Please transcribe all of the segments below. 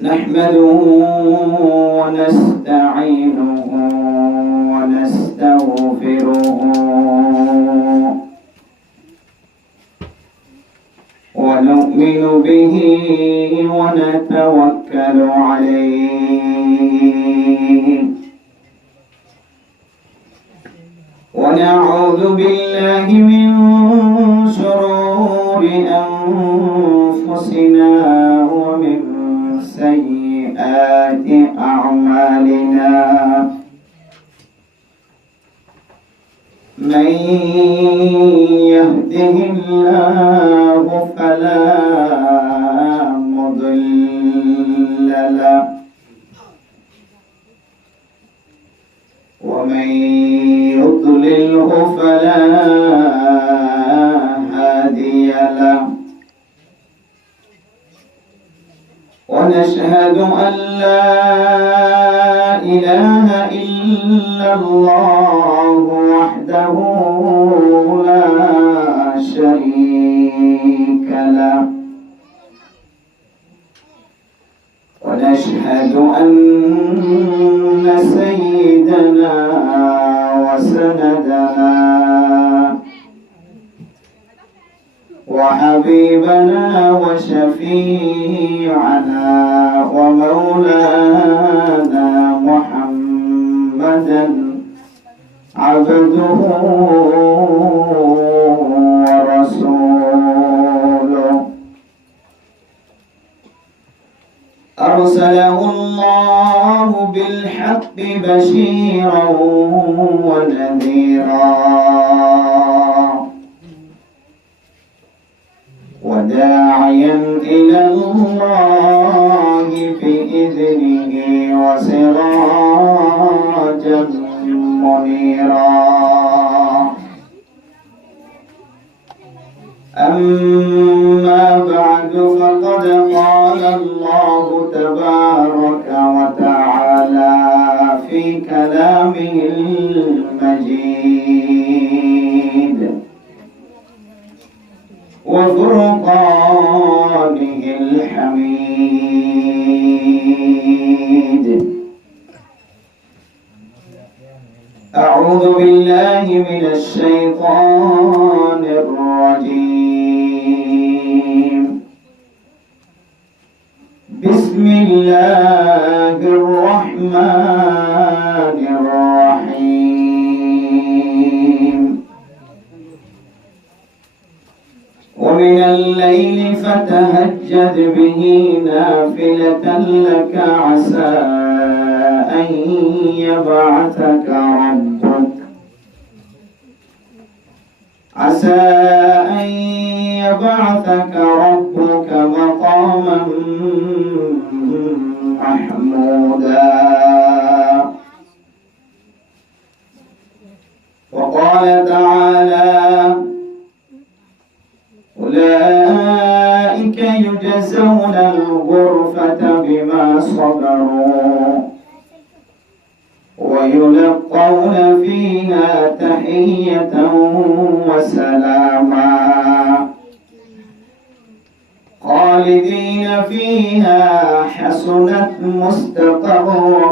نحمده ونستعينه ونستغفره ونؤمن به ونتوكل عليه ونعوذ بالله من شرور أنفسنا ومن سيئات أعمالنا من يهده الله فلا مضل له ومن يضلله فلا هادي له ونشهد أن لا إله إلا الله وحده لا شريك له ونشهد أن سيدنا وسندنا وحبيبنا وشفيعنا ومولانا محمدا عبده ورسوله أرسله الله بالحق بشيرا ونذيرا وداعيا إلى الله بإذنه وسراجا منيرا أما بعد فقد قال الله تبارك وتعالى في كلامه المجيد وفرقانه الحميد أعوذ بالله من الشيطان الرجيم بسم الله الرحمن الرحيم ومن الليل فتهجد به نافلة لك عسى أن يبعثك ربك مقاما محمودا وقال تعالى أولئك يجزون الغرفة بما صبروا ويلقون فيها تحية وسلاما خالدين فيها حسنت مستقرا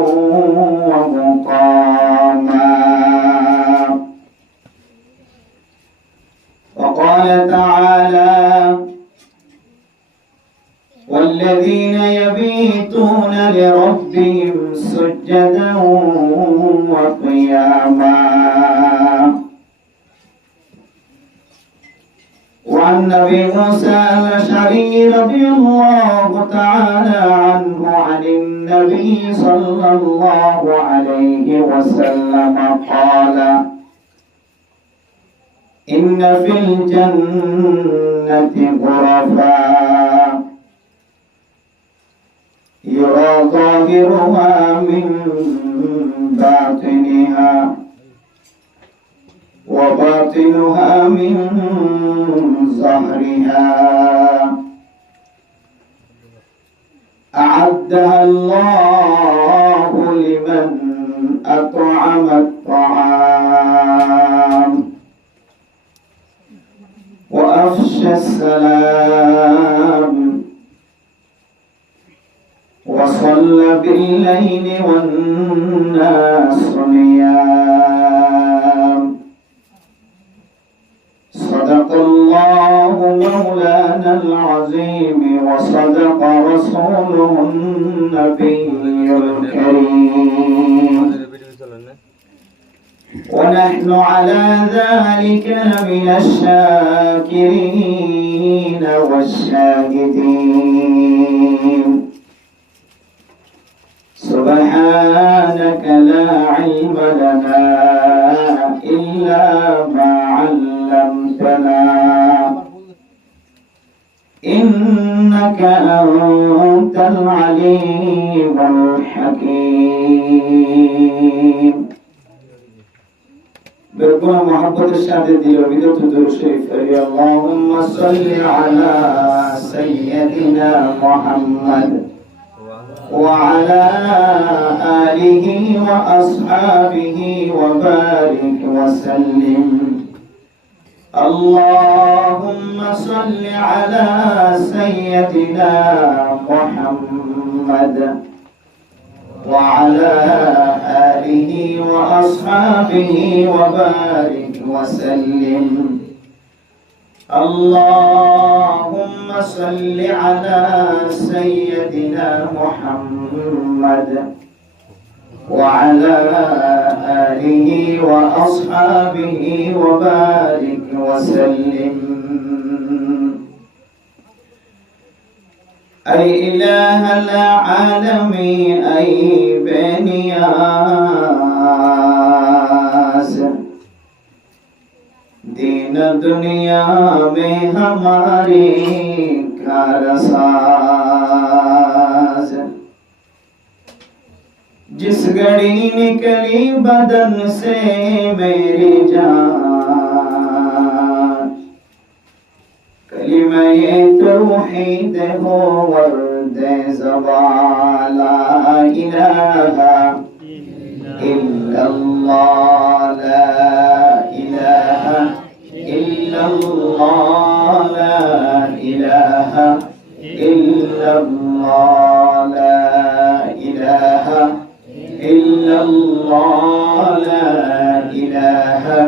ومقاما وقال تعالى والذين يبيتون لربهم سجدا وقياما وعن أبي موسى الأشعري رضي الله تعالى عنه عن النبي صلى الله عليه وسلم قال إن في الجنة غرفا يرى ظاهرها من باطنها وباطنها من ظهرها أعدها الله لمن أطعم الطعام وأفشى السلام وصلى بالليل والناس نيام صدق الله مولانا العظيم وصدق رسوله النبي الكريم ونحن على ذلك لمن الشاكرين والشاهدين سبحانك لا علم لنا إلا ما علمتنا إنك أنت العليم الحكيم بركنا محبة الشهادة دي لبدأت درشيف اللهم صل على سيدنا محمد وعلى آله وأصحابه وبارك وسلم اللهم صل على سيدنا محمد وعلى آله وأصحابه وبارك وسلم اللهم صل على سيدنا محمد وعلى آله وأصحابه وبارك وسلم أي إله العالمين أي بنياس दीन दुनिया में हमारी कारसाज जिस घड़ी निकली बदन से मेरी जान कलिमा ये तौहीद हो वर्द ज़बान ला इलाहा इल्लल्लाह ला इलाहा इल्लल्लाह ला इलाहा इल्लल्लाह ला इलाहा इल्लल्लाह ला इलाहा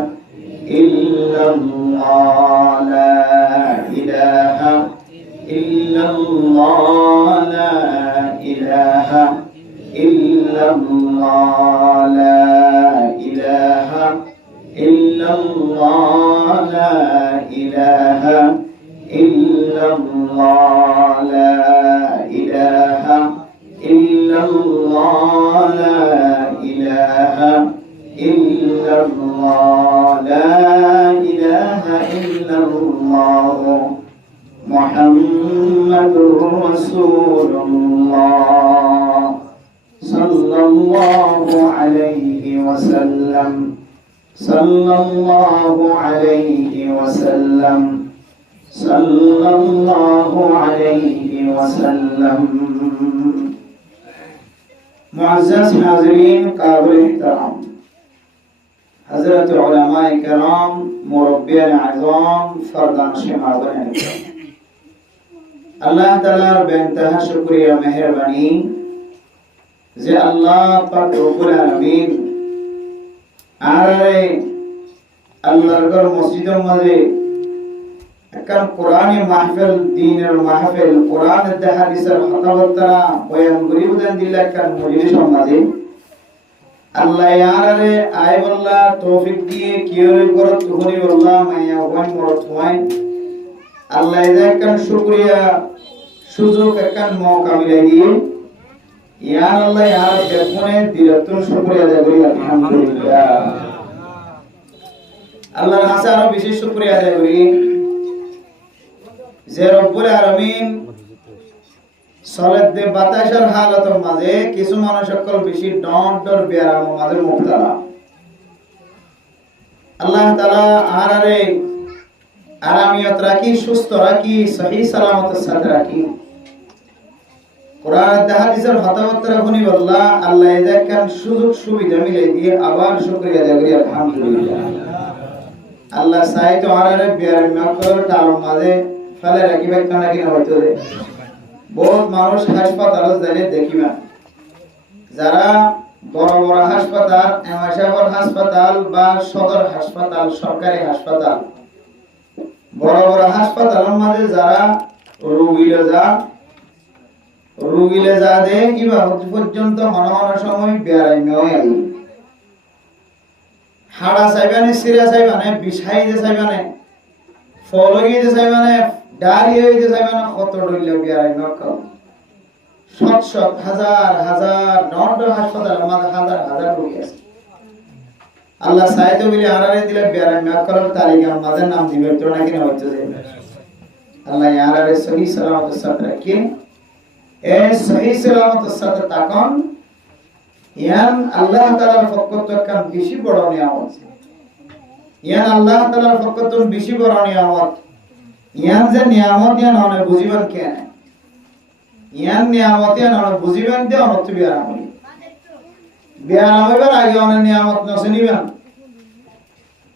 इल्लल्लाह ला इलाहा इल्लल्लाह ला इलाहा इल्लल्लाह ला इलाहा इल्लल्लाह ला इलाहा इल्लल्लाह ला इलाहा इल्लल्लाह ला इलाहा इल्लल्लाह ला इलाहा इल्लल्लाह मुहम्मदुर रसूलुल्लाह सल्लल्लाहु अलैहि वसल्लम सल्लल्लाहु अलैहि वसल्लम सल्लल्लाहु अलैहि वसल्लम। मुअज़्ज़ज़ हाज़रीन काबिल एहतराम हज़रत उलमाए किराम मुरब्बियान आज़म फरदान शमाबन अल्लाह ताआलार बेइंतहा शुक्रिया मेहरबानी যে আল্লাহ পাক রব্বুল আলামিন আরে আল্লাহর ঘর মসজিদের মাঝে একটা কোরআনী মাহফিল দ্বীনের মাহফিল কোরআন ও হাদিসের কথাবার্তা বয়ান গরিবদের দিলে একটা মজলিসের মাঝে আল্লাহ ইয়ারে আয় বল্লা তৌফিক দিয়ে কিয়রে করত তুহনি বল্লা মাইয়া ওয়ান মরত হয় আল্লাহ এদাকে শুকরিয়া সুযোগ একটা মওকা মিলাই দিয়ে या अल्लाह यार देखने दिलतुन शुक्रिया আদায় করি আলহামদুলিল্লাহ আল্লাহর কাছে আরো বেশি শুকরিয়া আদায় করি যে রব্বুল আলামিন সলাত দে বাতাসের হালতের মাঝে কিছু মানুষ সকল বেশি ডর বেয়ারাম মাঝে মুক্তারা আল্লাহ তাআলা আরারে আরামিয়ত রাখি সুস্থ রাখি সহি সালামতের সাথে রাখি কোরআন ও হাদিসের কথাবার্তা শুনি আল্লাহ আল্লাহ এদেরকে সুযোগ সুবিধা মিলাই দিয়ে আবার শুকরিয়া আদায় করি আলহামদুলিল্লাহ আল্লাহ সাইতো আরারে বিয়ার মাকর তার মাঝে ফলে রাখি ভাই কানা কিনা হইতো রে বহুত মানুষ হাসপাতালে যাইলে দেখিবা যারা বড় বড় হাসপাতাল এমআইসাবর হাসপাতাল বা সদর হাসপাতাল সরকারি হাসপাতাল বড় বড় হাসপাতালের মাঝে যারা রোগীলে যা দেয় কিবা পর্যন্ত হন সময় বেড়াই নয় হাড়া চাইবানে সিরা চাইবানে বিষাইতে চাইবানে ফলগিতে চাইবানে ডায়রিয়া হইতে চাইবানে কত ডইলে বেড়াই নয় শত শত হাজার হাজার দণ্ড হাসপাতাল আমাদের হাজার হাজার রোগী আছে আল্লাহ সাইতে বলে আরারে দিলে বেড়াই নয় তালিকা আমাদের নাম দিবে তো নাকি না হইতে যায় আল্লাহ আরারে সহি সালামতের সাথে রাখি এ সহি সালামতের সাথে তাকন ইয়ান আল্লাহ তাআলার পক্ষ থেকে বেশি বড় নিয়ামত ইয়ান আল্লাহ তাআলার পক্ষ থেকে বেশি বড় নিয়ামত ইয়ান যে নিয়ামত ইয়ান অনে বুঝিবেন কেন ইয়ান নিয়ামত ইয়ান অনে বুঝিবেন দে অনত বিয়ারাম হইবার আগে অনে নিয়ামত নসিনিবেন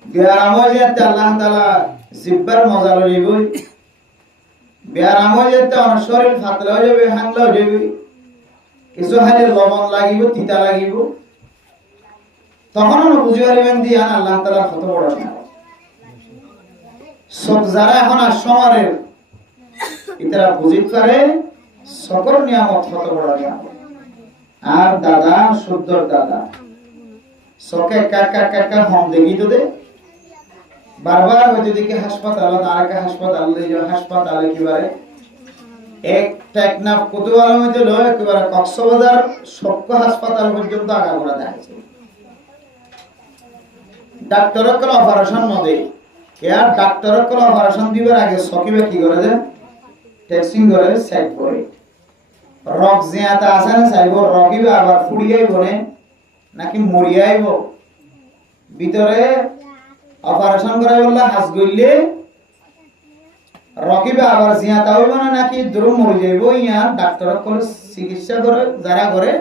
বিয়ারাম হয়ে যেতে আল্লাহ তাআলা জিব্বার মজা লইবই বিয়ারাম হয়ে যেতে অনে শরীর ফাতলা হয়ে যাবে হাংলা হয়ে যাবে কিছু হাইলে লবণ লাগিব তিতা লাগিব তখন বুঝি পারিবেন দিয়ে আল্লাহ তাআলা কত বড় নিয়ামত সব যারা এখন আসমানের ইতারা বুঝি পারে সকল নিয়ামত কত বড় নিয়ামত আর দাদা সুন্দর দাদা সকে কাকা কাকা হম দেখি তো দে বারবার হয়তো দেখি হাসপাতাল আর একটা হাসপাতাল হাসপাতালে কিবারে এক টেকনাফ কোতোয়াল মধ্যে লয় একেবারে কক্সবাজার সক্ষ হাসপাতাল পর্যন্ত আগাগোড়া দেখাচ্ছে ডাক্তারকে অপারেশন মধ্যে আর ডাক্তারকে অপারেশন দিবার আগে সকিবে কি করে দেন টেস্টিং করে চেক করে রক জিয়াতা আছে না চাইব রকিবে আবার ফুড়িয়াই বনে নাকি মরিয়াইব ভিতরে অপারেশন করাই বললে হাস গইলে রকিবে আবার জিয়াতা হইব না নাকি দ্রুম মরে যাইব ইয়া ডাক্তার করে চিকিৎসা করে যারা করে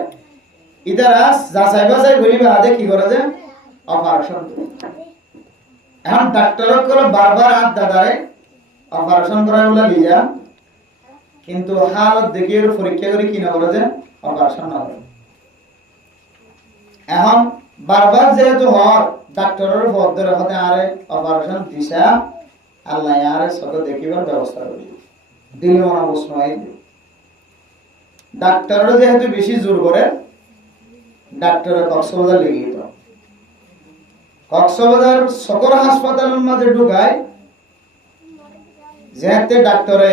ইতারা যাচাই বাছাই করিবে আদে কি করে যে অপারেশন এখন ডাক্তার করে বারবার হাত দাদারে অপারেশন করাই বলে লিজা কিন্তু হালত দেখিয়ে পরীক্ষা করে কি না করে যে অপারেশন না করে এখন বারবার যেহেতু হর ডাক্তারের পদ্ধতির হতে আরে অপারেশন দিশা আল্লাহ আরে সব দেখিবার ব্যবস্থা করে দিলে মনে প্রশ্ন হয় ডাক্তাররা যেহেতু বেশি জোর করে ডাক্তারের কক্সবাজার লেগে যেত কক্সবাজার সকল হাসপাতালের মাঝে ঢুকায় যেহেতু ডাক্তারে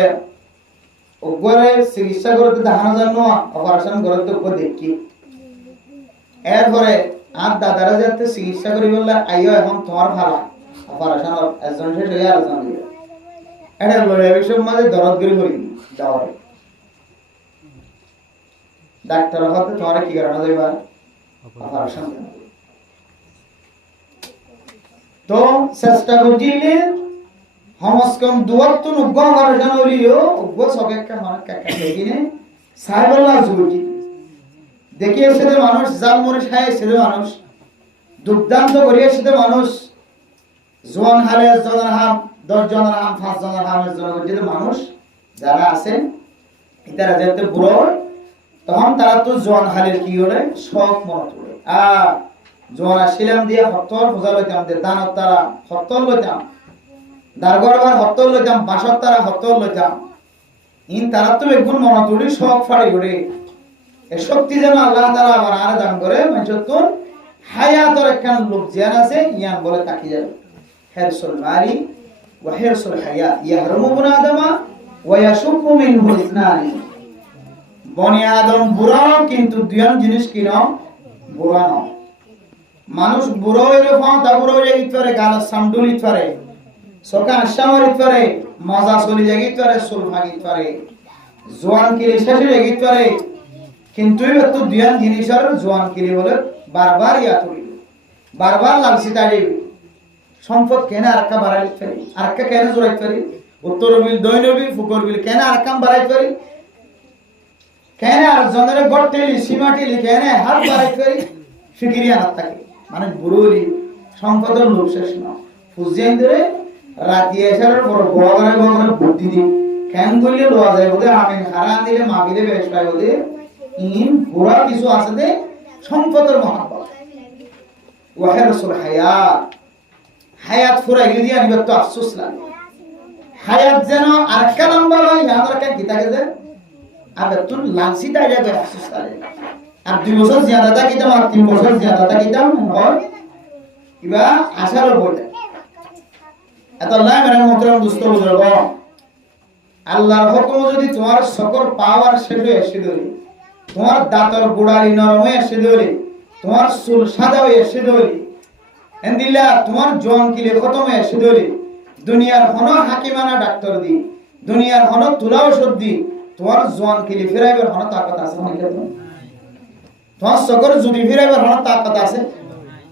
উপরে চিকিৎসা করতে দেখানো জন্য অপারেশন করতে উপর দেখি এরপরে আর দাদারা যাতে চিকিৎসা করি বললে আইও এখন তোমার ভালো অপারেশন একজন শেষ হয়ে আলোচনা দিবে এটা লড়াই বিষয়ের মাঝে দরদগিরি করি যাওয়ার ডাক্তার হতে তোমার কি কারণে যাইবা অপারেশন তো চেষ্টা করছিলে হমস্কম দুয়ারতো নুগ্গ অপারেশন হলিও উগ্গ সকেক্কা মানে কাকা দেখিনে সাইবল্লা জুটি দেখি এসে মানুষ জাল মরে খায় এসে মানুষ দুর্দান্ত করিয়া এসে মানুষ জোয়ান হারে জনের হাম 10 জনের হাম 5 জনের হাম জনের মানুষ যারা আছেন ইতারা যেতে বুড়ো তখন তারা তো জোয়ান হালের কি হলে শখ মনে পড়ে জোয়ান আসিলাম দিয়ে হত্তর পূজা লইতাম দানত তারা হত্তর লইতাম দারগড়বার হত্তর লইতাম বাসর তারা হত্তর লইতাম ইন তারা তো একগুণ মনে তুলি শখ ফাড়ি করে এ শক্তি যেন আল্লাহ তাআলা আবার আরে দান করে মানুষতন হায়াতের একখান লোক জিয়ান আছে ইয়ান বলে তাকি যাবে হিরসুল মারি ওয়া হিরসুল হায়াত ইয়াহরুমু বুন আদমা ওয়া ইয়াশুকু মিনহু ইসনানি বনি আদম বুড়া কিন্তু দুইজন জিনিস কি না বুড়া না মানুষ বুড়ো হইলে ফাঁতা বুড়ো হয়ে যেতে পারে গাল সামডুল ইতে পারে সকা আশামার ইতে পারে মজা চলি যেতে পারে সুল ভাগিতে পারে জোয়ান কিরি শেষে যেতে পারে কিন্তু তো দুইজন জিনিসের জোয়ান কিরি বলে বারবার ইয়া করি বারবার লালসি তাড়ি সম্পদ কেন আরেকটা বাড়াইতে পারি আরেকটা কেন জোড়াইতে পারি উত্তর বিল দৈন বিল ফুকর বিল কেন আরেকটা বাড়াইতে পারি কেন আর জনের গড়টেলি সীমাটেলি কেন হাত বাড়াইতে পারি ফিকিরি আনার থাকে মানে বুড়ুলি সম্পদের লোক শেষ না ফুজিয়ান ধরে রাতি এসার বড় বড় বুদ্ধি দি কেন বললে লোয়া যায় বলে আমিন হারান দিলে মাগিলে বেশ পাই বলে ইন ঘোরা কিছু আছে দে সম্পদের মহাব্বত ওয়াহে রাসূল হায়াত ফুরাই গেলি আনিবার তো আফসোস লাগে হায়াত যেন আরেকটা নাম্বার হয় আমাদের কেন কিতাকে যে আবে তুই লাংসি তাই যাবে আফসোস করে আর 2 বছর জিয়াদা থাকিতাম আর 3 বছর জিয়াদা থাকিতাম হয় কিবা আশার বলে এত আল্লাহ মেরে মোহতরম দোস্ত বুজুর্গ আল্লাহর হুকুম যদি তোমার সকল পাওয়ার শেষে এসে ধরে তোমার দাঁতর বুড়ালি নরম হয়ে এসে ধরে তোমার চুল সাদা হয়ে এসে ধরে এন্দিল্লা তোমার জন কিলে খতম হয়ে এসে ধরে দুনিয়ার হন হাকিমানা ডাক্তার দি দুনিয়ার হন তুলা ওষুধ দি তোমার জন কিলে ফিরাইবার হন তাকত আছে অনেকে তোমার সকল যদি ফিরাইবার হন তাকত আছে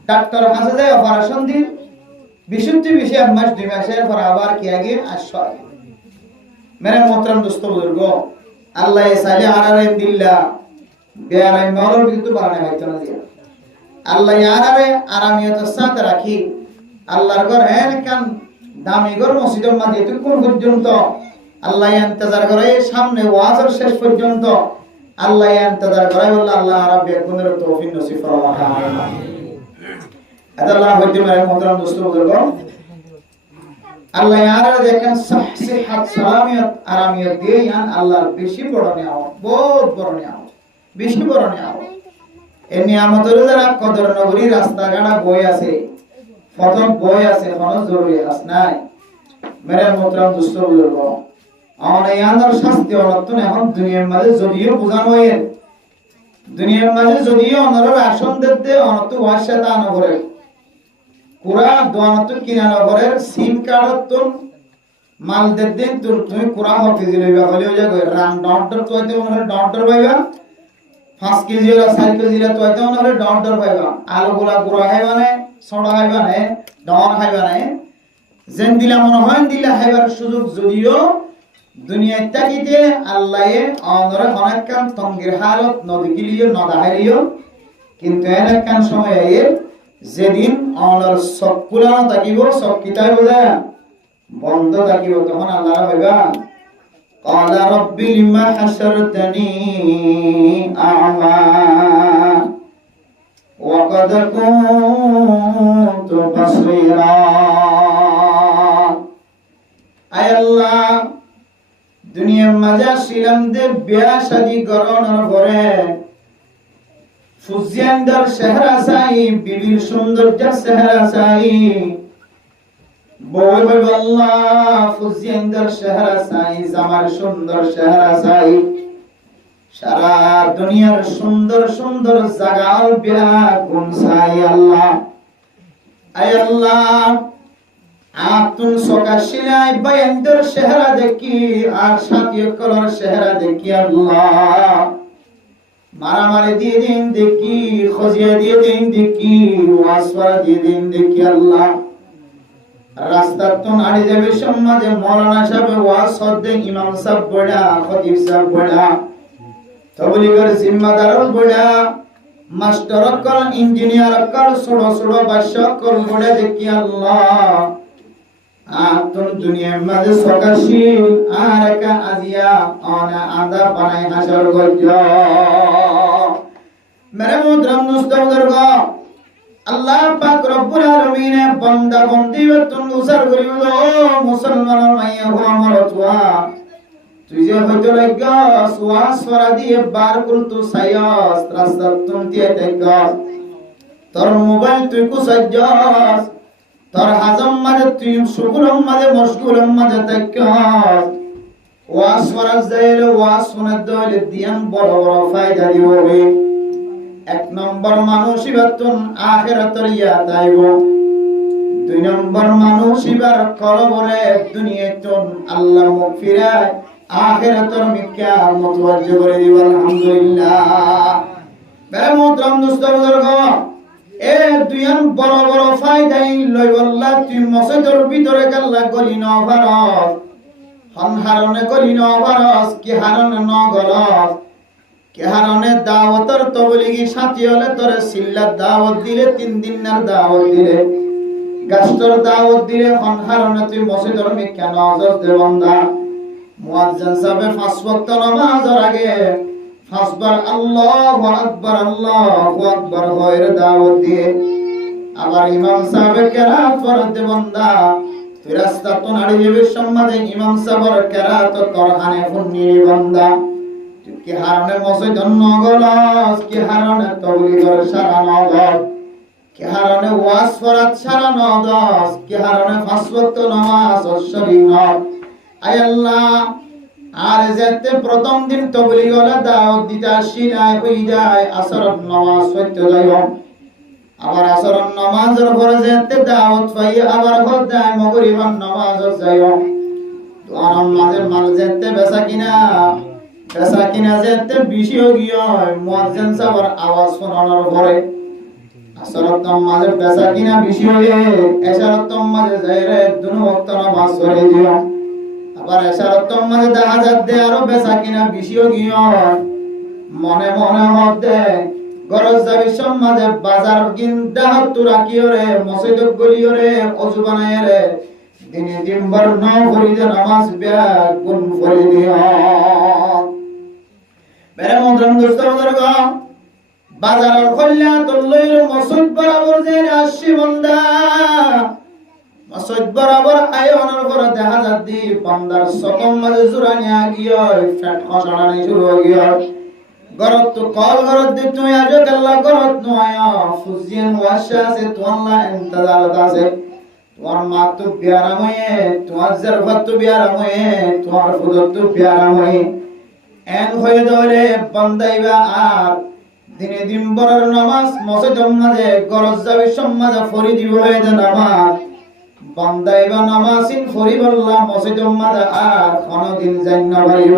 ডাক্তার কাছে যায় অপারেশন দি বিশুদ্ধি বিষয় 1 মাস 2 মাসের পর আবার কি আগে আসছে मेरे मोहतरम दोस्तों बुजुर्गो अल्लाह ये साले आरारे दिल्ला बेआराम मारो बिल्कुल बारने है तो ना दिया अल्लाह ये आरारे आरामियत साथ रखी अल्लाह घर है लेकिन दामी घर मस्जिद में दिए तो कौन पर्यंत अल्लाह ये इंतजार करे सामने वाजर शेष पर्यंत अल्लाह ये इंतजार करे बोला अल्लाह रब यकुनर तौफीक नसीब फरमाए अल्लाह वजह मेरे मोहतरम दोस्तों बुजुर्गो আল্লাহ ইয়ারা দেখেন সিহহাত সালামিয়ত আরামিয়ত দিয়ে ইয়ান আল্লাহর বেশি বড় নিয়ামত বহুত বড় নিয়ামত বেশি বড় নিয়ামত এই নিয়ামতের যারা কদর নগরী রাস্তাঘাট বই আছে ফটক বই আছে কোনো জরুরি আস নাই মেরে মোহতরম দোস্ত বুজুর্গ আমার ইয়ানের শাস্তি অনর্থন এখন দুনিয়ার মাঝে যদিও বোঝানো হয় দুনিয়ার মাঝে যদিও অনরের আসন দিতে অনর্থ ওয়াশাতা নগরে কুরা দোয়ানত কিনা নগরের সিম কার্ড তো মাল দিন তুমি কুরা হাফিজ লইবা হলে ওই জায়গায় রান ডক্টর তো হইতে মনে হয় ডক্টর পাইবা 5 কেজি ওরা 4 কেজি তো হইতে মনে হয় ডক্টর পাইবা আলু গোলা কুরা হাইবানে সোডা হাইবানে ডন হাইবানে যেন দিলা মনে হয় দিলা হাইবার সুযোগ যদিও দুনিয়ায় তাকিতে আল্লাহে অনরে অনেকখান তঙ্গির হালত নদী গিলিও নদা হারিও কিন্তু এনেকান সময় আইয়ে যেদিন অনর সব কুলানো থাকিব সব কিতাই বোঝা বন্ধ থাকিব তখন আল্লাহ ভাইবা قال رب لما حشرتني أعمى وقد كنت بصيرا আয় আল্লাহ দুনিয়ার মাঝে ছিলাম দে বিয়া শাদী করানোর পরে ফুজিয়ান্দার চেহারা চাই বিবির সৌন্দর্যের চেহারা চাই বই বই আল্লাহ ফুজিয়ান্দার চেহারা চাই জামার সুন্দর চেহারা চাই সারা দুনিয়ার সুন্দর সুন্দর জায়গার বিয়া গুণ চাই আল্লাহ আয় আল্লাহ আতুন সকাশিলাই বায়ান্দার চেহারা দেখি আর সাথীয় কলার চেহারা দেখি আল্লাহ মারামারি দিয়ে দিন দেখি খজিয়া দিয়ে দিন দেখি ওয়াসওয়ারা দিয়ে দিন দেখি আল্লাহ রাস্তা তো নাড়ি যাবে সমাজে মাওলানা সাহেব ওয়াজ সদ্দে ইমাম সাহেব বড়া খতিব সাহেব বড়া তবলিগের জিম্মাদার বড়া মাস্টার কল ইঞ্জিনিয়ার কল ছোড়ো ছোড়ো বাদশা কল বড়া দেখি আল্লাহ আতুন দুনিয়ার মাঝে সকাশিল আর একা আজিয়া অনা আদা বানাই হাসর গজ্জ মেরে মুদ্রাম দুস্তবদর্গ আল্লাহ পাক রব্বুল আলামিন বান্দা বন্দি বেতন উসার করিব মুসলমানের মাইয়া হো আমার তোয়া তুই যে হইতো লাগা সুয়াস ফরা দিয়ে বার করতু সায়াস রাস্তা তুমি দেখা তোর মোবাইল তুই কুসাজ্জাস তোর হাজম মাঝে তুই শুকুরম মাঝে মশগুলম মাঝে তাকাস ওয়াস ফরাজ যাইলে ওয়াস শুনে দইলে দিয়ান বড় বড় ফায়দা দিবে এক নম্বর মানুষ ইবাতুন আখিরাতের ইয়াদ আইব দুই নম্বর মানুষ ইবার কলবরে দুনিয়াতুন আল্লাহ মুখ ফিরায় আখিরাতের মিক্কা মুতওয়াজ্জ করে দিব আলহামদুলিল্লাহ বেরে মোহতরম দোস্ত বুজুর্গ এ দুইয়ান বড় বড় ফায়দাই লই আল্লাহ তুই মসজিদের ভিতরে গাল্লা গলি ন পারস হনহারনে গলি ন পারস কি হারনে ন গলস কি হারনে দাওয়াতের তবলিগি সাথী হলে তোরে সিল্লাত দাওয়াত দিলে 3 দিনের দাওয়াত দিলে গাস্তর দাওয়াত দিলে হনহারনে তুই মসজিদের মিক্কা নজর দে বান্দা মুয়াজ্জিন সাহেব পাঁচ ওয়াক্ত নামাজের আগে পাঁচবার আল্লাহু আকবার হয়ে দাওয়াত দিয়ে আবার ইমাম সাহেব কেরাত পড়তে বান্দা তুই রাস্তা তো নাড়ি যাবে সম্মাদে ইমাম সাহেবের কেরাত করহানে ফুন্নি বান্দা তুই কি হারনে মসজিদ নগলাস কি হারনে তাবলীগের সারা নগর কি হারনে ওয়াজ ফরাত সারা নগর কি হারনে পাঁচ ওয়াক্ত নামাজ শরীর আয় আল্লাহ আর যেতে প্রথম দিন তাবলীগের দাওয়াত দিতে আসিলাই হই যায় আসরের নামাজ পড়তে যাইও আবার আসরের নামাজের পরে যেতে দাওয়াত পাই আবার হদায় মাগরিবের নামাজ যাইও দুয়ার মাঝে মাল যেতে বেচা কিনা যেতে বেশি গিয়ে মুয়াজ্জিন সাহেবের আওয়াজ শোনানোর পরে আসরের নামাজে বেচা কিনা বেশি হয়ে এশারাত নামাজে যাইরে দুনো ওয়াক্ত নামাজ পড়ে দিও আবার এশারাত নামাজে দেখা যাচ্ছে আরো বেচা কিনা বেশি গিয়ে মনে মনে হতে গরজ যাবি সমাজে বাজার কিনতে হাত রাখিওরে মসজিদ গলিওরে অজু বানাইরে দিনে দিনবার ন করিতে নামাজ বিয়া গুণ করে দিও মেরে মন্ত্রম দোস্তরদের গো বাজারের কল্যাণ তল্লইর মসজিদ বরাবর যে আসি বান্দা মসজিদ বরাবর আয়োনের পরে দেখা যাচ্ছে বান্দার সকম মাঝে জুরানি আগিয়ে ফ্যাট খসাড়ানি শুরু হয়ে গিয়ে গরত তো কল গরত দে তুই আজ কাল্লা গরত নয় ফুজিয়ান ওয়াশা আছে তোয়াল্লা ইন্তজারত আছে তোমার মা তো বিয়ারাম হয়ে তোমার জারফাত তো বিয়ারাম হয়ে তোমার ফুদত তো বিয়ারাম হয়ে এন হয়ে ধরে বান্দাইবা আর দিনে দিন বড়র নামাজ মসজিদের মাঝে গরজ যাবে সমাজে ফরি দিব হয়ে দে নামাজ বান্দাইবা নামাজিন ফরি বললা মসজিদের মাঝে আর কোনদিন যাই না ভাইব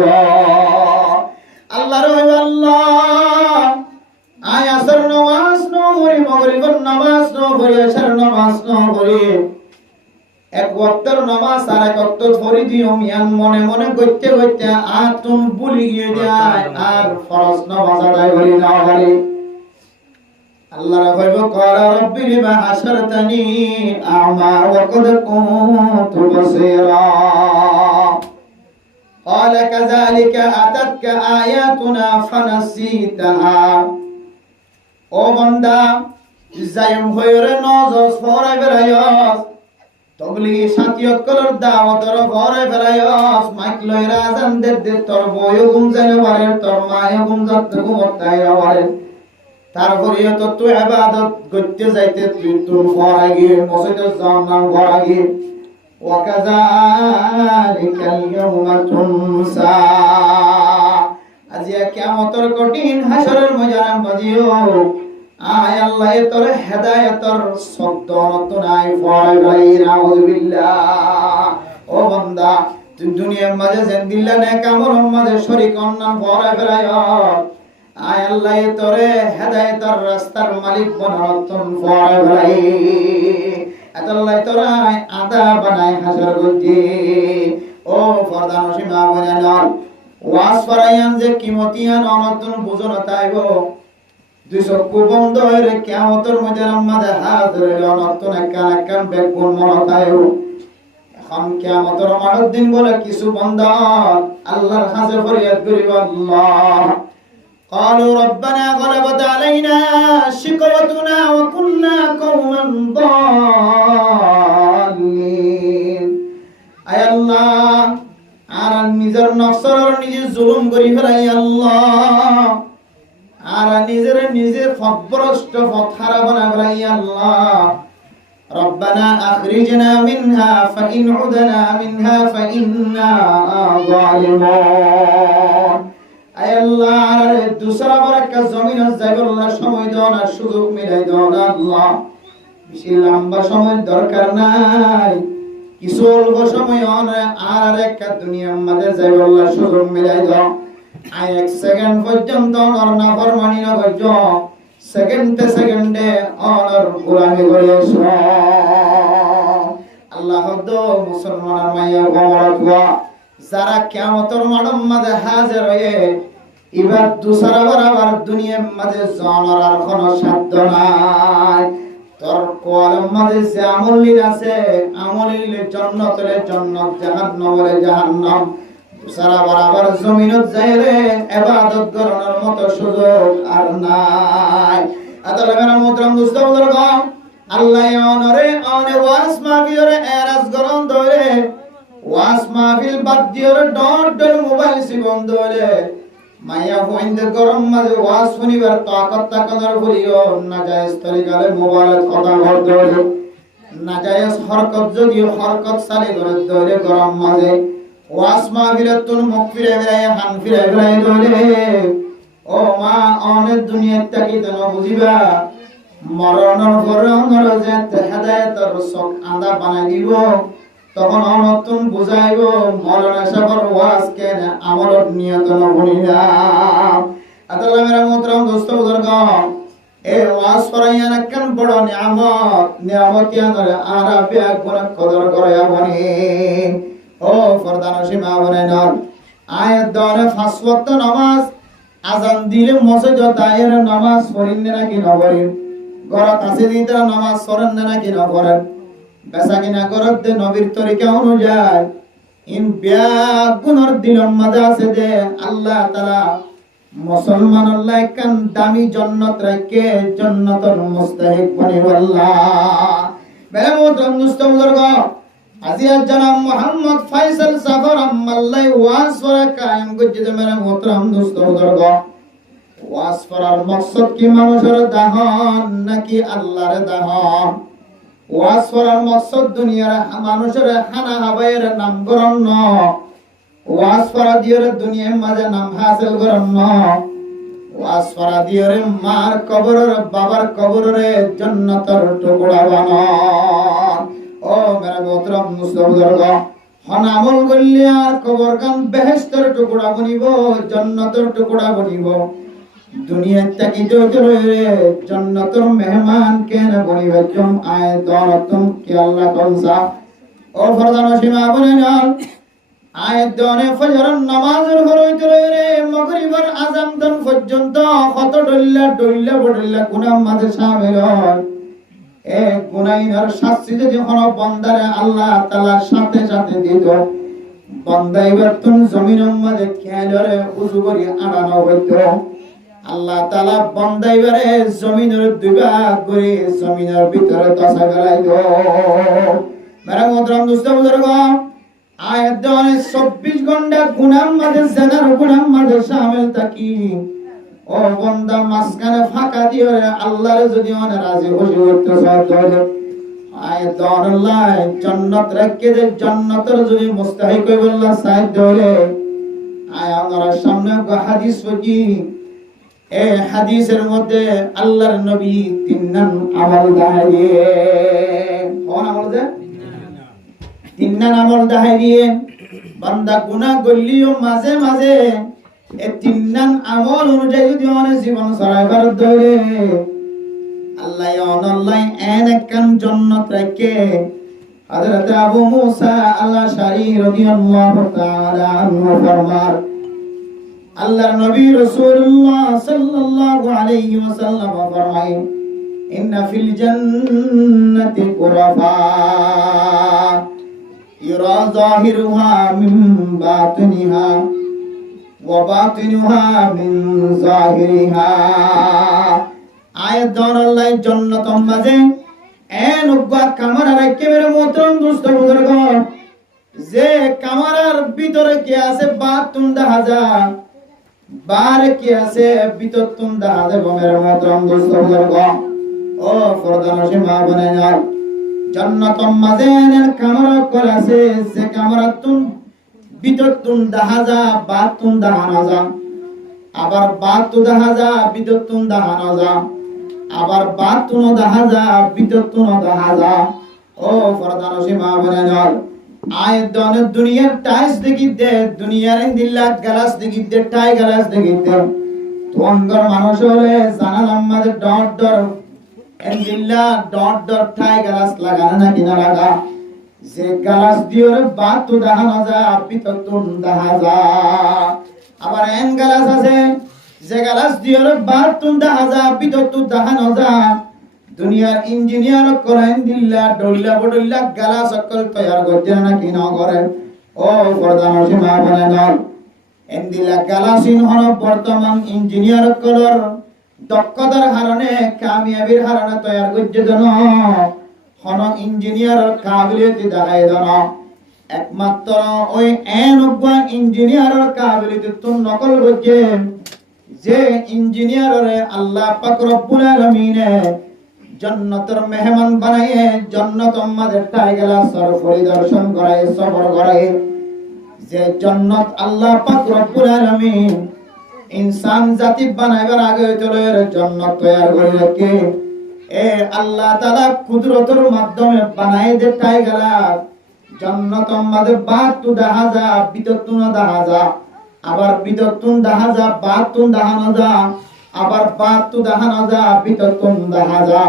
আল্লাহর হইব আল্লাহ আয় আসর নামাজ ন পড়ি মাগরিবের নামাজ ন পড়ি এশার নামাজ ন পড়ি এক ওয়াক্তের নামাজ আর এক ওয়াক্ত পড়ি দিও মিয়ান মনে মনে গইতে গইতে আতুন ভুলি গিয়ে যায় আর ফরজ নামাজ আদায় করি না পারি আল্লাহর হইব ক্বালা রাব্বি লিমা হাশারতানি আমা ওয়া ক্বাদ কুনতু বাসীরা قال كذلك أتتك آياتنا فنسيتها ও বান্দা যায়ম হইরে নজর ফরাই বেরায়স তবলিগি সাথিয়ত কলর দাওয়াতর ফরাই বেরায়স মাইক লইরা আজান দে তোর বয় ঘুম যাইনে পারে তোর মায়ে ঘুম যাতে ঘুমতাই পারে তারপরে তো তুই ইবাদত করতে যাইতে তুই ফরাই গিয়ে মসজিদের জান্নাত ফরাই গিয়ে وكذلك اليوم تنسى আজিয়া কিয়ামতের কঠিন হাসরের ময়দানে বাজিও আয় আল্লাহ তোর হেদায়েতের শব্দ নতুনাই ফরাই ভাই নাউযুবিল্লাহ ও বান্দা তুই দুনিয়ার মাঝে জিন্দিল্লা নে কামর মাঝে শরীক অন্যান ফরাই ফেরায় আয় আল্লাহ তোর হেদায়েতের রাস্তার মালিক বনরতন ফরাই ভাই আল্লাহ তোরাই আদা বানায় হাজার গতি ও ফরদান সীমা বানানোর ওয়াজ ফরায়ান যে কিমতিয়ান অনতন বুঝন তাইব দুই চক্ষু বন্ধ হয়ে কিয়ামতের মধ্যে আমাদের হাত ধরে অনতন একান বেগুন মন তাইব এখন কিয়ামতের মাঠের দিন বলে কিছু বান্দা আল্লাহর কাছে ফরিয়াদ করিব আল্লাহ قالوا ربنا غلبت علينا شقوتنا وكنا قوما ضالين اي الله আর নিজের নফসের নিজে জুলুম করি ফেলাই আল্লাহ আর নিজে ফভ্রষ্ট পথহারা বানা ফেলাই আল্লাহ ربنا اخرجنا منها فإن عدنا منها فإنا ظالمون আয় আল্লাহ আরে দুসরা বারাকা জমিনের জায়গার সময় দাও না সুযোগ মিলাই দাও না আল্লাহ বেশি লম্বা সময় দরকার নাই কিছু অল্প সময় আর একটা দুনিয়ার মাঝে জায়গার সুযোগ মিলাই দাও আয় এক সেকেন্ড পর্যন্ত অনর না ফরমানি না করজ সেকেন্ডে অনর গোলামি করে আল্লাহ দো মুসলমানের মাইয়া গোমরা যারা কিয়ামতের মাঠের মাঝে হাজির হয়ে এবার দুসরা বরাবর দুনিয়ার মাঝে জানার আর কোনো সাধ্য নাই তোর কলম মাঝে যে আমল আছে আমল জান্নাতের জান্নাত জাহান্নামের জাহান্নাম সারা বরাবর জমিনত যাইরে ইবাদত করার মতো সুযোগ আর নাই। আতালা মেরা মুহতারাম দোস্ত বুজুর্গ, আল্লাহ অনরে অনে ওয়াজ মাহফিলরে এরাজ গরম ধরে ওয়াজ মাহফিল বাদ দিয়ে ডট ডট মোবাইল সিবন ধরে মাইয়া হইন্দ গরম মাঝে ওয়াজ শুনিবার তাকত তাকদার বলিও না জায়েজ তরিকালে মোবাইল কথা বল ধরে না জায়েজ হরকত যদি হরকত সালি করে ধরে গরম মাঝে ওয়াজ মাহফিলত তুন মুখ ফিরে ফিরে হান ফিরে ফিরে ধরে ও মা অনেক দুনিয়ার তাকি তো বুঝিবা মরণর পরে অনর যে হেদায়েতর চোখ আঁধা বানাই দিব তখন অনতুন বুঝাইব মরণ সাগর ওয়াজ কেন আমলত নিয়ত নবনিয়া। আতাল্লাহ মেরা মুহতারাম দোস্ত বুজুর্গ, এই ওয়াজ পড়াইয়া না কেন বড় নিয়ামত নিয়ামতিয়ানরে আরাবে গুণ কদর করে বনি। ও ফরদান সীমা বনে নর আয়াত দরে পাঁচ ওয়াক্ত নামাজ আজান দিলে মসজিদ দায়ের নামাজ পড়িন নাকি নবরিন ঘরত আছে দিতে নামাজ পড়েন নাকি না পড়েন বেচা কিনা করত দে নবীর তরিকা অনুযায়ী ইন ব্যাগুণর দিলম মাঝে আছে দে আল্লাহ তাআলা মুসলমান আল্লাহ কান দামি জান্নাত রাখে জান্নাতুল মুস্তাহিক বনি আল্লাহ। মেরে মোহতরম দোস্ত বুজুর্গ, আজিয়া জনাব মোহাম্মদ ফয়সাল সাফর আম্মাল্লাহ ওয়াজ পড়া কায়েম করতে মেরে মোহতরম দোস্ত বুজুর্গ, ওয়াজ পড়ার মকসদ কি মানুষের দাহন নাকি আল্লাহর দাহন? ওয়াজ পড়ার মকসদ দুনিয়ার মানুষের হানা হাবায়ের নাম গ্রহণ ন, ওয়াজ পড়া দিয়ে দুনিয়ার মাঝে নাম হাসিল গ্রহণ ন, ওয়াজ পড়া দিয়ে মার কবরের বাবার কবরের জান্নাতের টুকরা বানান। ও মেরা মোহতরম মুসলিম হন আমল করলে আর কবর গান বেহেশতের টুকরা বনিব জান্নাতের টুকরা বনিব দুনিয়ার তাকি জোরে জান্নাতের মেহমান কেন বনিবে তুম আয় দরতুম কি আল্লাহ কনসা। ও ফরদান সীমা বলেন আয়াত দনে ফজরের নামাজের হইতে রে মাগরিবের আযান দান পর্যন্ত কত ডল্লা ডল্লা বডল্লা গুনাহ মাঝে শামিল হয়। এক গুনাইনার শাস্তি যদি কোন বান্দারে আল্লাহ তাআলা সাথে সাথে দিত বান্দা এবার তুমি জমিনের মাঝে খেয়ালরে উযু করি আনানো হইতো আল্লাহ তাআলা বান্দা এবারে জমিনের দুই ভাগ করে জমিনের ভিতরে দশা গলাইতো। মেরা মোহতরম দোস্ত বুজুর্গ, আয়াত দনে 24 ঘন্টা গুনাহ মাঝে জানার গুনাহ মাঝে শামিল থাকি ও বান্দা মাঝখানে ফাঁকা দিয়ে আল্লাহর যদি মনে রাজি খুশি করতে চায় আয়াত আল্লাহ জান্নাত রাখকে যে জান্নাতের যদি মুস্তাহিক হই বললা সাইদ ধরে আয়াতের সামনে হাদিস পড়ি। এই হাদিসের মধ্যে আল্লাহর নবী তিনজন আমল দেখাইয়ে কোন আমল দে তিনজন আমল দেখাইয়ে বান্দা গুনাহ করলিও মাঝে মাঝে এই তিনজন আমল অনুযায়ী যদি আমাদের জীবন চলাইবার ধরে আল্লাহ অনল্লাহ একখান জান্নাত রাখে। হযরত আবু মুসা আল-আশআরী রাদিয়াল্লাহু তাআলা আনহু ফরমান আল্লাহর নবী রাসূলুল্লাহ সাল্লাল্লাহু আলাইহি ওয়াসাল্লাম ফরমায় ইন্না ফিল জান্নাতি গুরাফা ইরা যাহিরুহা মিন বাতিনিহা ওয়া বাতিনুহা মিন যাহিরিহা। আয়াত দর আল্লাহ জান্নাতের মাঝে এনুগা কামরা রাখে মেরে মোহতরম দোস্ত বুজুর্গ, যে কামরার ভিতরে কি আছে বাতুন দেখা যায় বারে কি আছে ভিতর তুন দেখা যায় মেরে মোহতরম দোস্ত বুজুর্গ। ও ফরদান সীমা বনে যায় জান্নাতের মাঝে কামরা করা আছে যে কামরা তুন ভিতর তুন দেখা যায় বাতুন দেখা না যায় আবার বাতু দেখা যায় ভিতর তুন দেখা না যায় আবার বাতুন দেখা যায় ভিতর তুন দেখা যায়। ও ফরদান সীমা বনে যায় আয়াত দনে দুনিয়ার টাইস দেখিতে দুনিয়ার দিল্লা গ্লাস দেখিতে টাই গ্লাস দেখিতে তোঙ্গর মানুষ হলে জানালাম মাঝে ডট ডর দিল্লা ডট ডট টাই গ্লাস লাগানো না কিনা লাগা যে গ্লাস দিয়ে বাতু দেখা না যায় ভিতর তুন দেখা যায় আবার এন গ্লাস আছে যে গ্লাস দিয়ে বাতু দেখা যায় ভিতর তুন দেখা না যায়। দুনিয়ার ইঞ্জিনিয়ার করেন দিল্লা ডল্লা বডল্লা গ্লাস সকল তৈরি করতে না কি না করে ও প্রধান সীমা বলেন এন্দিলা গালাসিন হন বর্তমান ইঞ্জিনিয়ার কলর দক্ষতার হারণে কামিয়াবির হারণে তৈয়ার করছে জন হন ইঞ্জিনিয়ার কাবিলিয়ত দেখাই জন একমাত্র ওই ইঞ্জিনিয়ারের কাবিলিয়ত তুন নকল করছে যে ইঞ্জিনিয়ারে আল্লাহ পাক রব্বুল আলামিনে জান্নাতের মেহমান বানায়ে জান্নাত আমাদের টাইগেলা সর পরিদর্শন করায় সফর করায় যে জান্নাত আল্লাহ পাক রব্বুল আলামিন ইনসান জাতি বানাইবার আগে চলে জান্নাত তৈয়ার করে রাখে এ আল্লাহ তাআলা কুদরতের মাধ্যমে বানায় দে টাইগেলা জান্নাত আমাদের বাতু দাহাজা বিদতুন দাহাজা আবার বিদতুন দাহাজা বাতুন দাহানাজা আবার বাতু দাহানাজা বিদতুন দাহাজা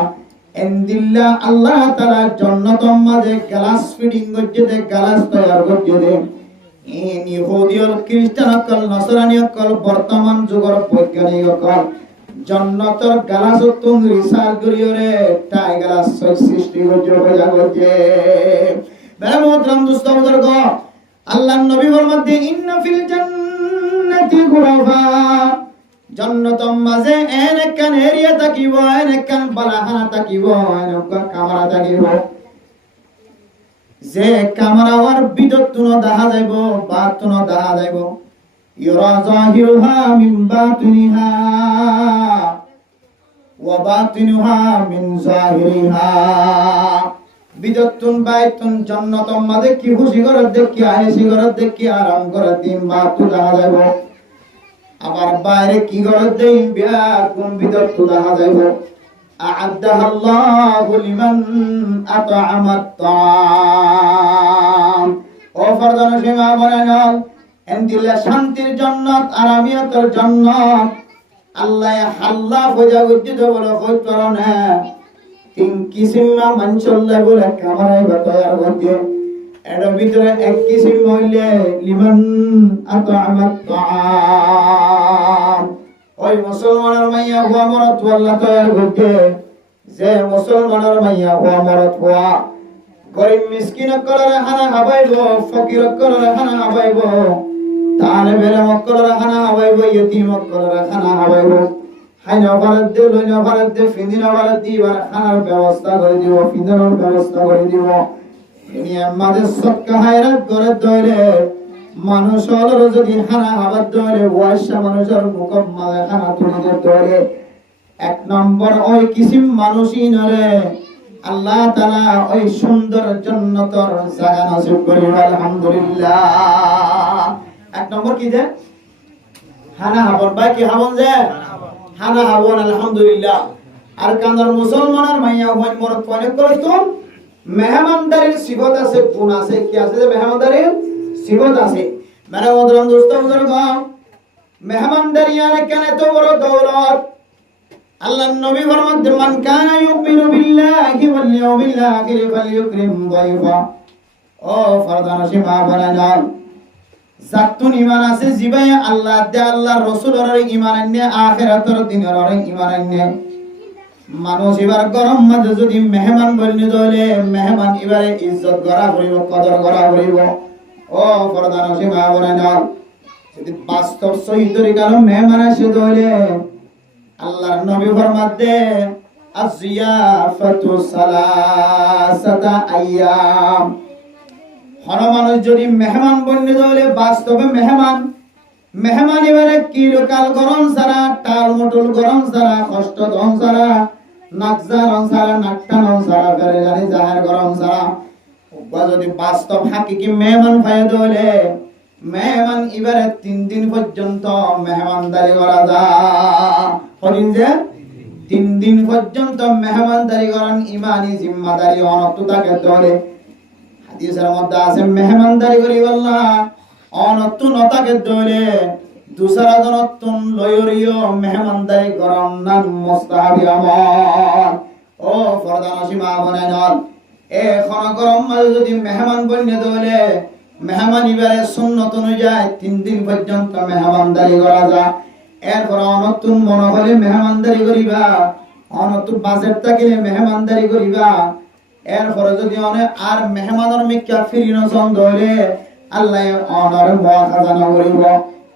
এন্দিল্লা আল্লাহ তাআলা জান্নাত আমাদের গ্লাস ফিটিং করতে দে গ্লাস তৈয়ার করতে দে ইন ইহুদিয়ল খ্রিস্টানকল নসরানিয়কল বর্তমান যুগের বৈজ্ঞানিককল জান্নাতের গ্লাস তুন রিসার্চ করিওরে টাই গ্লাস সৃষ্টি করতে হয়ে যাচ্ছে বেরামতরাম দুস্ত বুজুর্গ আল্লাহর নবী ফরমাতে ইন্না ফিল জান্নাতি গুরাফা জান্নাতের মাঝে এনেকান এরিয়া থাকিব এনেকান বালাখানা থাকিব এনেকান কামরা থাকিব যে কামরাওয়ার বিদতুন দেখা যাইব বাতুন দেখা যাইব ইরা জাহিরুহা মিন বাতিনিহা ওয়া বাতিনুহা মিন জাহিরিহা বিদতুন বাইতুন জান্নাতের মাঝে কি খুশি করে দেখি আয়েশি করে দেখি আরাম করে দিন বাতু দেখা যাইব আবার বাইরে কি করে দেই বিয়া কোন বিদতু দেখা যাইব আ'আদাহা আল্লাহু লিমান আত'আমাত তা'আম ও ফরদান সীমা বলেন এন্দিলা শান্তির জান্নাত আরামিয়াতের জান্নাত আল্লাহ হাল্লা ফজা উদ্দিত বলে কই করনে তিন কিসিমা মানসল্লাহ বলে কামরাই তৈয়ার করতে এর ভিতরে এক কিসিম হইলে লিমান আত'আমাত তা'আম ওই মুসলমানের মাইয়া হুয়া মরত আল্লাহ তৈয়ার করতে যে মুসলমানের মাইয়া হুয়া মরত হুয়া গরিব মিসকিন কলরে খানা খাবাইব ফকির কলরে খানা খাবাইব তালেবের মক্কলরে খানা খাবাইব ইয়তিম কলরে খানা খাবাইব হাইনা ভারত দে লইনা ভারত দে ফিন্দিনা ভারত দিবার খানার ব্যবস্থা করে দিব ফিন্দানোর ব্যবস্থা করে দিব এনি আমাদের সক্কা হায়রাত করে দইলে মানুষ হলো যদি খানা খাবার দইলে ওয়াশা মানুষের মুকম্মলে খানা তুলে দইলে এক নম্বর ওই কিসিম মানুষই নরে আল্লাহ তাআলা ওই সুন্দর জান্নাতের জায়গা নসিব করিল আলহামদুলিল্লাহ এক নম্বর কি যে খানা খাবার বা কি খাবন যে খানা খাবন আলহামদুলিল্লাহ আর কানার মুসলমানের মাইয়া হই মরত পয়নে করে তো মেহমানদারির সিফত আছে গুণ আছে কি আছে যে মেহমানদারির সিফত আছে মেরা মদরাম দোস্ত বুজুর্গ মেহমানদারি আর কেন এত বড় দৌলত আল্লাহর নবী ফরমান মান কানা ইউমিনু বিল্লাহি ওয়াল ইয়াউমিল আখির ফালইউকরিম দাইফা ও ফরদান সীমা বলেন জাতুন ঈমান আছে জিবাই আল্লাহ দে আল্লাহর রাসূলের ঈমান আননে আখিরাতের দিনের ঈমান আননে মানুষ এবার গরম মাঝে যদি মেহমান বলনি দলে মেহমান এবারে ইজ্জত করা করিব কদর করা করিব ও ফরদান সীমা বলেন যদি বাস্তব সহিত তরিকার মেহমান আসে দলে আল্লাহর নবী ফরমাতে আজিয়াফাতু সালাসাতা আইয়াম হন মানুষ যদি মেহমান বন্যে দলে বাস্তবে মেহমান এবারে কি লোকাল গরম সারা টাল মটল গরম সারা কষ্ট দন সারা নাকজারন সারা নাকটানন সারা ফেরে জানি জাহার গরম সারা বা যদি বাস্তব হাকিকি মেহমান পায় দলে মেহমান এবারে 3 দিন পর্যন্ত মেহমানদারি করা যায় হরিন যে 3 দিন পর্যন্ত মেহমানদারি করেন ইমানি জিম্মাদারি অনত থাকে দলে হাদিসের মধ্যে আছে মেহমানদারি করি আল্লাহ অনত নতাকে দলে দুসরা জনতুন লয়রিও মেহমানদারি করেন নাম মুস্তাহাবি আমল ও ফরদান সীমা বনাইন এ খন গরম মাঝে যদি মেহমান বন্যে দলে মেহমান ইবারে সুন্নত অনুযায়ী 3 দিন পর্যন্ত মেহমানদারি করা যায় এরপর অনতুন মনে হলে মেহমানদারি করিবা অনতুন বাজেট থাকিলে মেহমানদারি করিবা এরপর যদি অনেক আর মেহমানের মিক্কা ফিরি নসন্দ হলে আল্লাহ অনর খাজানা করিব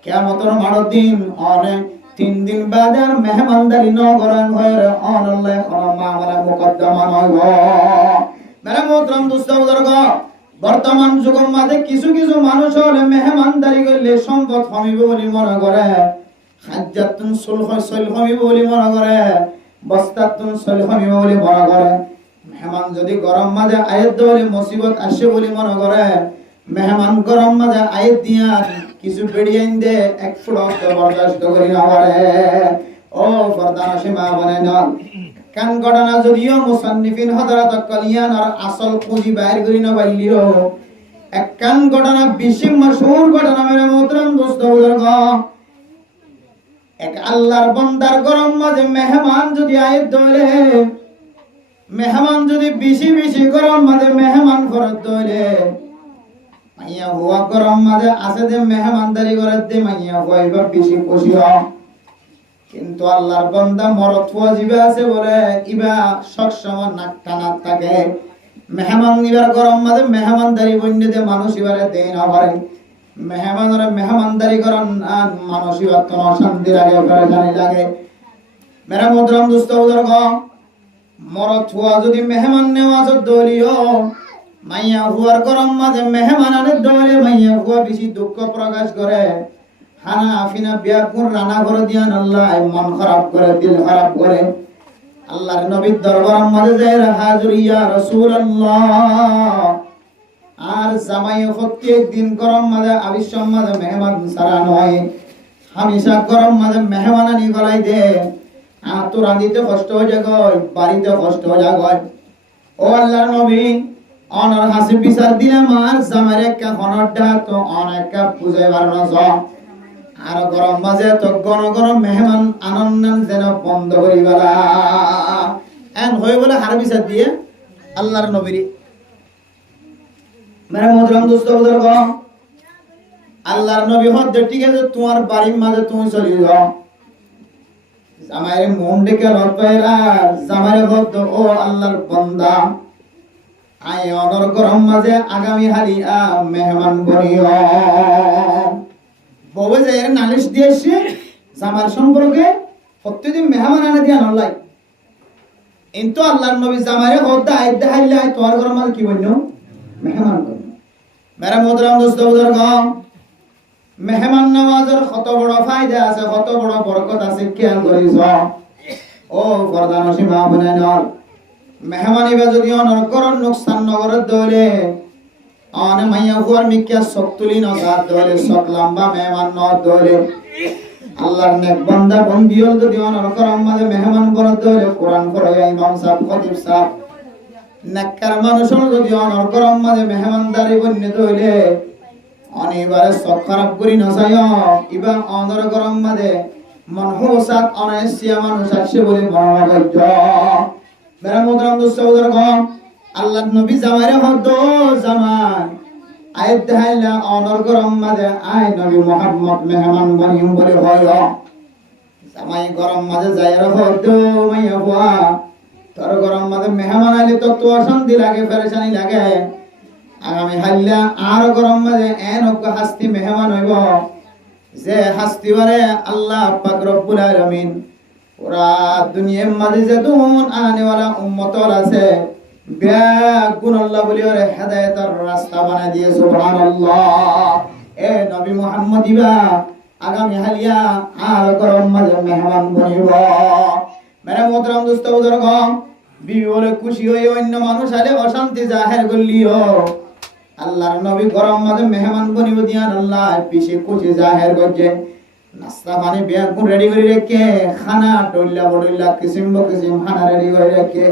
কিয়ামতের মাঠের দিন অনেক 3 দিন বাজার মেহমানদারি নগরান হয়ে অনল্লাহ মামলা মুকদ্দমা হইব। মেরা মোহতরম দোস্ত বুজুর্গ, বর্তমান যুগের মাঝে কিছু কিছু মানুষ হলে মেহমানদারি করলে সম্পদ কমিবে বলে মনে করে, হাজ্জাতুন সুলহ কমিবে বলে মনে করে, বস্তাতুন সুলহ কমিবে বলে মনে করে। মেহমান যদি গরম মাঝে আয়াত বলে মুসিবত আসে বলে মনে করে, মেহমান গরম মাঝে আয়াত দিয়া কিছু বেড়িয়ে দে এক ফুট বরদাস্ত করি না পারে। ও ফরদান সীমা বনে না কান ঘটনা যদিও মুসান্নিফিন হযরত কালিয়ান আর আসল পুঁজি বাইর করি না পাইলিও, এক কান ঘটনা বেশি মশহুর ঘটনা মেরে মোহতরম দোস্ত বুজুর্গ। এক আল্লাহর বান্দার গরম মাঝে মেহমান যদি আয়াত ধরে, মেহমান যদি বেশি বেশি গরম মাঝে মেহমান ফরত ধরে, মাইয়া হুয়া গরম মাঝে আছে যে মেহমানদারি করে দে মাইয়া হইবা বেশি খুশি হ। কিন্তু আল্লাহর বান্দা মরত ওয়াজিবে আছে বলে ইবা সবসময় নাক কানাত থাকে। মেহমান নিবার গরম মাঝে মেহমানদারি বন্যে দে মানুষ ইবারে দেই না পারে। মেহমানরা মেহমানদারি করেন আর মানুষ ইবার তো শান্তি লাগে, পেরেশানি লাগে। মেরা মোহতরম দোস্ত বুজুর্গ, মরত হওয়া যদি মেহমান নেওয়াজত দলিও, মাইয়া হুয়ার গরম মাঝে মেহমানের দলে মাইয়া হুয়া বেশি দুঃখ প্রকাশ করে। হানা আফিনা বিয়াকুর রানা করে দিয়ান আল্লাহ মন খারাপ করে, দিল খারাপ করে। আল্লাহর নবীর দরবার মাঝে যায় হাজুর ইয়া রাসূলুল্লাহ। আর জামাই প্রত্যেক দিন গরম মাঝে আবিশ্বর মাঝে মেহমান সারা নয়, হামেশা গরম মাঝে মেহমানানি গলাই দে। আর তো রাঁধিতে কষ্ট হয়ে যায়, বাড়িতে কষ্ট হয়ে যায়। ও আল্লাহর নবী, অনর হাসি বিচার দিলে মার জামাইরে কা হনরটা তো অনেক বুঝাই পারনা জ। আর গরম মাঝে তো গণ গরম মেহমান আনন্দ যেন বন্ধ করিবালা এন হয়ে বলে হার বিচার দিয়ে আল্লাহর নবীর। মেরে মোহতরম দোস্ত বুজুর্গ, আল্লাহর নবী হদ্দে ঠিক আছে তোমার বাড়ির মাঝে তুমি চলে যাও। জামাইরে মন ডেকে লড়পাইরা জামাইরে হদ্দ ও আল্লাহর বান্দা, আই অনর গরম মাঝে আগামী হারিয়া মেহমান বনিও। বউ যে নালিশ দিয়েছে জামার সম্পর্কে প্রত্যেকদিন মেহমান আনে দিয়া নলাই। কিন্তু আল্লাহর নবী জামাইরে হদ্দা আইত দেখাইলে তোমার গরম মাঝে কি বন্য মেহমান বন্য। মেরা মোহতরম দোস্ত বুজুর্গ, মেহমান নওয়াজের কত বড় ফায়দা আছে, কত বড় বরকত আছে খেয়াল করিস। ও ফরদান সীমা বনে নল মেহমানি বা যদি অনর করন নুকসান নগরের দলে অনে মাইয়া হুয়ার মিকিয়া সক্তুলি নগার দলে সক লম্বা মেহমান নর দলে আল্লাহর নেক বান্দা বন্দিয়ল যদি অনর করন মাঝে মেহমান বরাদ দলে কোরআন পড়ে ইমাম সাহেব খতিব সাহেব নেককার মানুষের যদি অনর করন মাঝে মেহমানদারি বন্যে দলে অনিবারে সব খারাপ করি নসায় ইবা অনর করন মাঝে মনহুসাত অনাইসিয়া মানুষ আছে বলে বর্ণনা করছে। মেরা মোহতরম দোস্ত বুজুর্গ, আল্লাহর নবী জামাইরে হদ্দ জামাই আয়াত দেখাইলা অনর গরম মাঝে আয় নবী মুহাম্মদ মেহমান বনিম বলে হয়। জামাই গরম মাঝে যাইরা হদ্দ মাইয়া হুয়া তোর গরম মাঝে মেহমান আইলে তো তো অশান্তি লাগে, পেরেশানি লাগে। আগামী হাইলা আর গরম মাঝে এন হাস্তি মেহমান হইব যে হাস্তি বারে আল্লাহ পাক রব্বুল আলামিন পুরা দুনিয়ার মাঝে যে দুন আনেওয়ালা উম্মতর আছে বেগুন আল্লাহ বলি ওরে হেদায়েতের রাস্তা বানায় দিয়ে সুবহানাল্লাহ। এ নবী মুহাম্মদ ইবা আগামী হালিয়া আর গরম মাঝে মেহমান বনিব। মেরা মোহতরম দোস্ত বুজুর্গ, বিবি বলে খুশি হয়ে অন্য মানুষ আলে অশান্তি জাহের করলিও আল্লাহর নবী গরম মাঝে মেহমান বনিব দিয়ান আল্লাহ পিছে খুশি জাহের করছে। নাস্তা পানি বেগুন রেডি করে রেখে খানা টইলা বড়ইলা কিসিম কিসিম খানা রেডি করে রেখে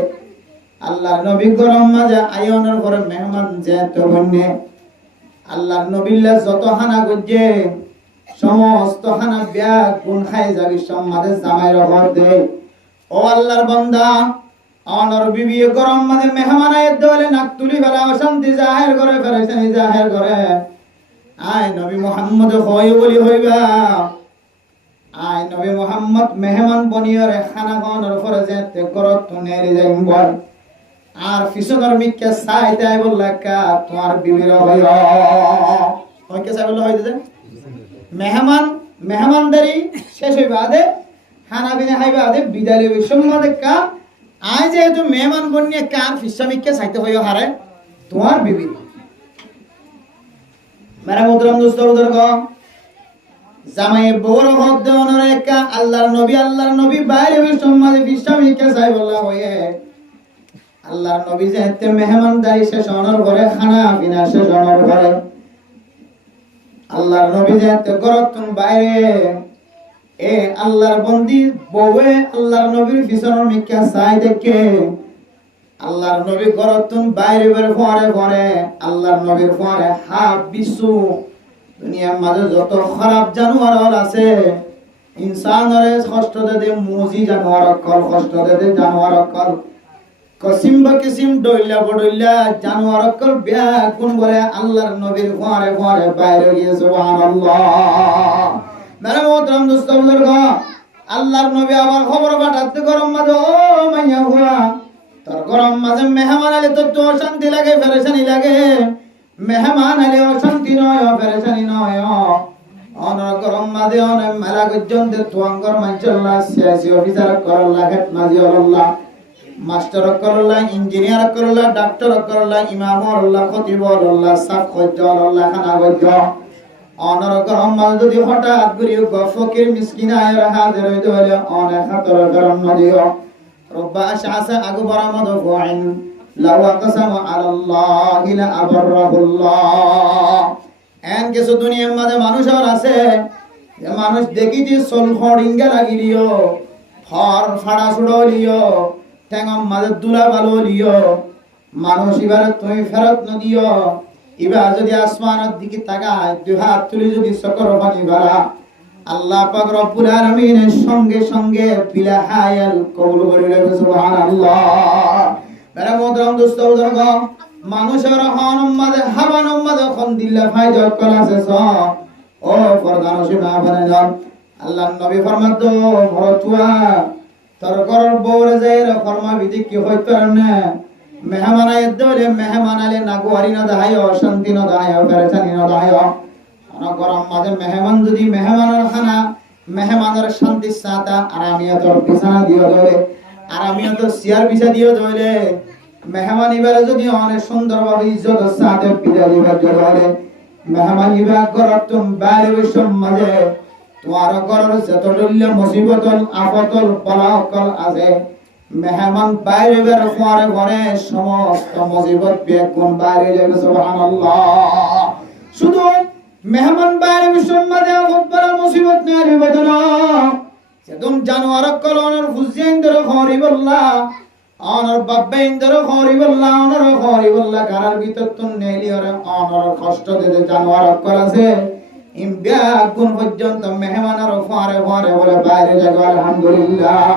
আল্লাহর নবী গরম মাঝে আয়নের ঘরে মেহমান যেত বন্যে আল্লাহর নবীল্লা যত খানা করছে সমস্ত খানা বেগুন খাই যাবি সব মাঝে জামাইর ঘর দে। ও আল্লাহর বান্দা, অনর বিবি গরম মাঝে মেহমান আয়ের দলে নাক তুলি ফেলা অশান্তি জাহের করে পেরেশানি জাহের করে আয় নবী মুহাম্মদ হয় বলি হইবা। আয় নবী মুহাম্মদ মেহমান বনিয়র খানা খাওয়ানোর পরে যেতে করত তো নেড়ে যাইম বল আর পিছনের মিকে চাইতে বললা কা তোমার বিবির হইল হয়কে সাইবল হইতে মেহমানদারি শেষ হইবে আদে খানা পিনা খাইবে আদে বিদায় লইবে সম্মাদে কা আই যেহেতু মেহমান বন্যে কার ফিসামিককে চাইতে হইও হারে তোমার বিবি মেরা মোহতরম দোস্ত বুজুর্গ জামাই বড় হদ দেওয়ানোর একা আল্লাহর নবী বাইরে সম্মাদে ফিসামিককে চাই বলা হয়ে আল্লাহর নবী যেহেতু মেহমানদারি শেষ হওয়ার পরে খানা পিনা শেষ হওয়ার পরে আল্লাহর নবী যেহেতু গরতুন বাইরে এ আল্লাহর বন্দি বউয়ে আল্লাহর নবীর পিছনের মিক্কা চাই দেখে আল্লাহর নবী গরতুন বাইরে বের পরে আল্লাহর নবীর পরে হাফ বিশু দুনিয়ার মাঝে যত খারাপ জানোয়ার আছে ইনসানরে কষ্ট দে মুজি জানোয়ার কষ্ট দে জানোয়ার কসিম বা কিসিম ডইলা বডইলা জানোয়ার কল বিয়া কোন বলে আল্লাহর নবীর পরে বাইরে গিয়ে সুবহানাল্লাহ মেরা মোহতরম দোস্ত বুজুর্গ আল্লাহর নবী আবার খবর পাঠাতে গরম মাঝে ও মাইয়া হুয়া তোর গরম মাঝে মেহমান আলে তো অশান্তি লাগে পেরেশানি লাগে মেহমান আলে অশান্তি নয় পেরেশানি নয় অনর গরম মাঝে অনেক মেলা পর্যন্ত তুয়াঙ্গর মাঞ্চল্লাহ সিয়াসি অফিসার করল্লাহ হেড মাঝি আল্লাহ মাস্টার করল্লাহ ইঞ্জিনিয়ার করল্লাহ ডাক্তার করল্লাহ ইমাম আল্লাহ খতিব আল্লাহ সাফ খৈত আল্লাহ খানা বৈদ্য অনর গরম মাল যদি হঠাৎ করি ফকির মিসকিন আয়ের হাজির হইতে হলে অনেক হাতর গরম নদিও রব্বা আশআসা আকবার মাদফুইন লাউ আকসামা আলাল্লাহি লা আবরাহুল্লাহ এন কিছু দুনিয়ার মাঝে মানুষ আর আছে যে মানুষ দেখিতে সল খড়িঙ্গা লাগিলিও ফর ফাড়া ছুড়লিও ঠ্যাঙম মাঝে দুলা ভালো লিও মানুষ এবার তুমি ফেরত নদিও এবার যদি আসমানের দিকে তাকায় দুই হাত তুলে যদি সকর পানি ভরা আল্লাহ পাক রব্বুল আলামিনের সঙ্গে সঙ্গে ফিলাহায়াল কবুল করে নেবে সুবহানাল্লাহ মেরা মোহতরম দোস্ত বুজুর্গ মানুষের হনম মাঝে হাবানম মাঝে খন দিল্লা ফায়দা কল আছে ও ফরদান সীমা বানাইলাম আল্লাহর নবী ফরমাতো মরতুয়া তোর ঘরের বউরে যাই ফরমা বিধি কি হইতো না মেহমান আয় দলে মেহমান আলে না গোয়ারি না দাহায় শান্তি না দাহায় পেরেশানি না দাহায় অনা গরম মাঝে মেহমান যদি মেহমানের খানা মেহমানের শান্তি সাতা আরামিয়াতর বিছানা দিও দলে আরামিয়াতর চেয়ার বিছা দিও দলে মেহমান ইবারে যদি অনেক সুন্দরভাবে ইজ্জত সাথে বিদায় দিবার দলে মেহমান ইবা করতুম বাইরে বিশ্বম মাঝে তোমার ঘরের যত দল্য মুসিবতল আফতল বলাকল আছে মেহমান বাইরে বের ঘরে সমস্ত মুসিবত বেগুন বাইরে যাবে সুবহানাল্লাহ শুধু মেহমান বাইরে বিশ্বমাদে আকবর মুসিবত নারি বদনা সেদম জানোয়ার কলনের ফুজিয়েন্দ্র হরিবল্লাহ অনর বাব্বেন্দ্র হরিবল্লাহ অনর হরিবল্লাহ কারার ভিতর তুন নেলি ওরে অনর কষ্ট দিতে জানোয়ার কল আছে ইম বেগুন পর্যন্ত মেহমানের ঘরে বলে বাইরে যাবে আলহামদুলিল্লাহ।